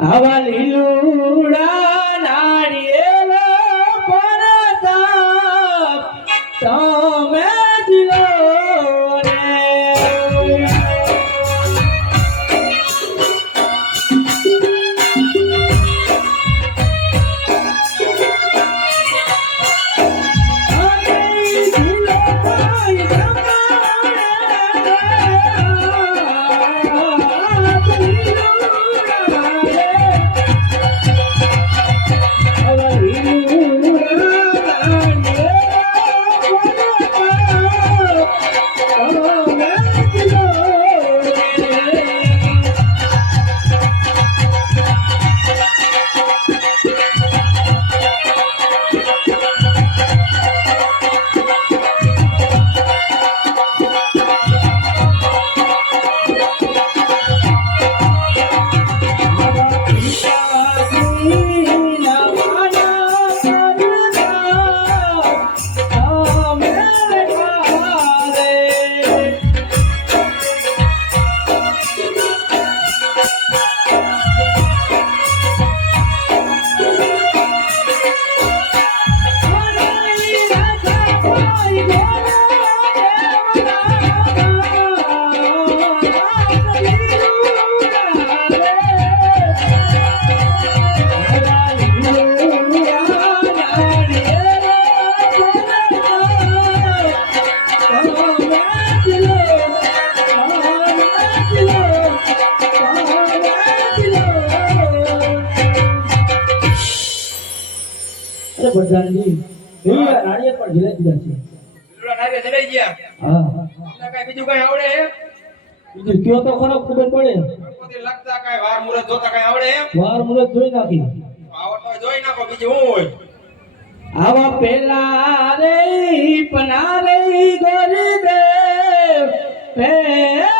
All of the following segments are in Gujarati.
આવા લીલુડા અરે ભગવાનજી એવી નાળિયેર પણ જીલાઈ દીધા છે. લીલુડા નારિયેળ જલાઈ ગયા. હા. તમને બીજું કાંઈ આવડે બીજું કયો તો ખરો ખબર પડે. ગણપતિ લખતા વાર મુરત જોતા કાંઈ આવડે વાર મુરત જોઈ નાખી. આવડતો જોઈ નાખો બીજું હોય? આવા પેલા રે પના રે ગોરી દે પેરવે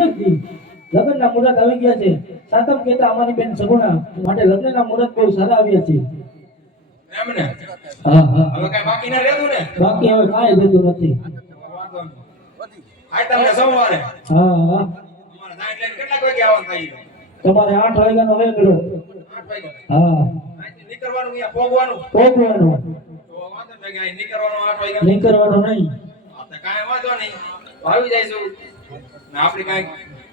અરે ભરતજી લગ્નના મુહૂર્ત આવી ગયા છે. સાતમ કહેતા અમારી બેન સગુણા માટે લગ્નના મુહૂર્ત બહુ સારા આવ્યા છે. હા હા. હવે કાંઈ બાકી ના રહેતું ને? બાકી હવે કાંઈ થતું નથી. વાંધો તમને સોમવારે. હા હા. તમારે કેટલા વાગે આવવાનું થાય તમારે આઠ વાગ્યાનો વેગડો આઠ વાગે હા. નીકળવાનું અહીંયા પોગવાનું પોગવાનો તો વાંધો નહીં નીકળવાનું વાગ્યા. નહીં. નહીં આપણે કાંઈ વાંધો નહીં. આવી જઈશું ને આપણી કાંઈક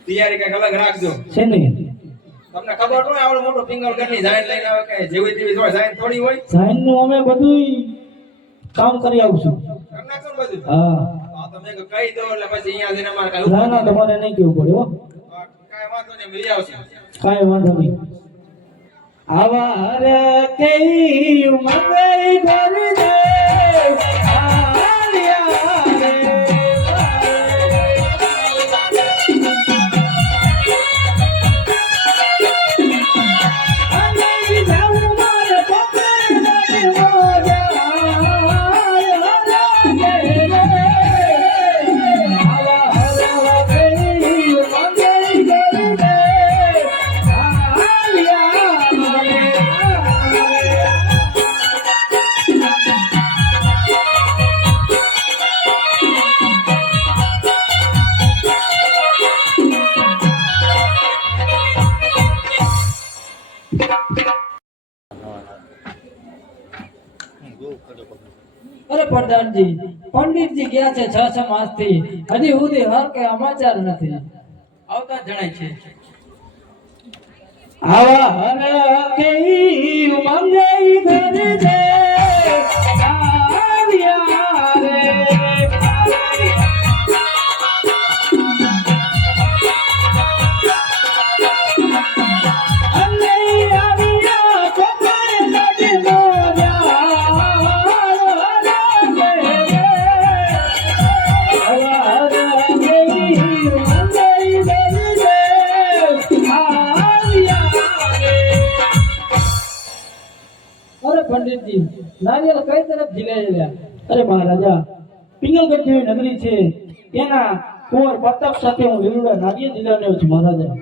તૈયારી કાંઈક અલગ રાખજો. છે ને? તમને ખબર ન હોય આવડો મોટો ફિંગર ગનની જાઈન લઈને આવે કે જેવી તેવી હોય જાઈન થોડી હોય. સાઈનનું અમે બધુંય કામ કરી આવશું. કરી નાખો બધું? હા. તમે કહી દો એટલે પછી અહીંયા જઈને અમારે કાંઈ ના ના તમારે નહીં કેવું પડે હો. કાંઈ વાંધો નહીં લઈ આવશે. કાંઈ વાંધો નહીં. આવા હરે કઈ મંગઈ ઘર દે પ્રધાનજી પંડિતજી ગયા છે છ છ માસથી. હજી સુધી હર કે સમાચાર નથી. આવતા જણાય છે. આવા હર કઈ મંગઈ ધર દે નારિયેળ કઈ તરફ ઝીલાયેલા અરે મહારાજા પિંગલગઢ જેવી નગરી છે તેના કુંવર પ્રતાપ સાથે હું લીલુડા નારિયેલ દિલાવ્યો છું મહારાજા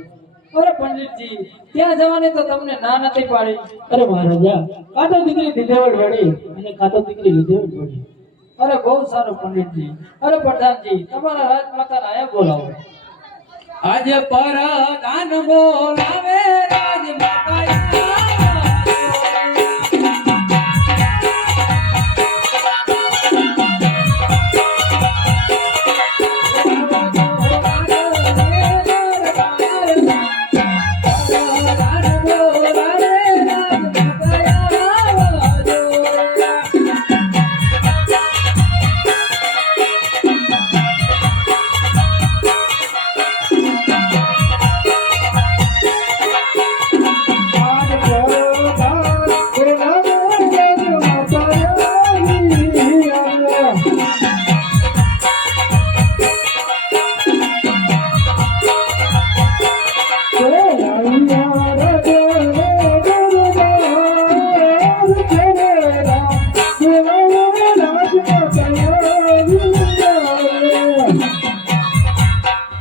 અરે પંડિતજી, ત્યાં જવાને તો તમને ના નથી પાડી. અરે મહારાજા કાતો દીકરી દીધેવડ વળી અને કાતો દીકરી લીધેવડ વળી. અરે બહુ સારું પંડિતજી. અરે પ્રધાનજી, તમારા રાજમાતાને આયા બોલાવો. આજે પર દાન બોલાવે